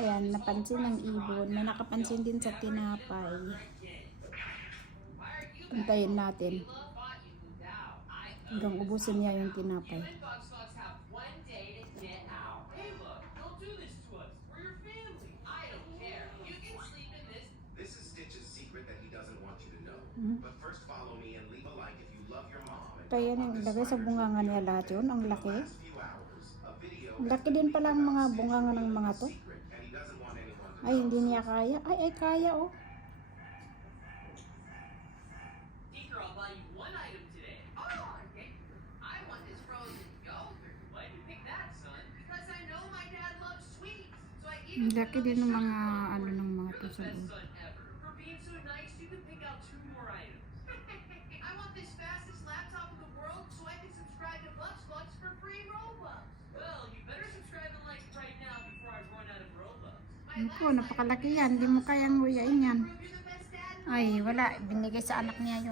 Ayan, napansin ng ibon. May nakapansin din sa tinapay. Puntayin natin. Hanggang ubusin niya yung tinapay. Kaya nang ilagay sa bunganga niya lahat yun. Ang laki. Ang laki din pala ang mga bunganga ng mga to. Ay, hindi niya kaya. Ay, kaya oh. Ang laki din ng mga ano ng mga to sa loob. Naku, napakalaki yan. Hindi mo kayang nguyain yan. Ay, wala. Binigay sa anak niya yun.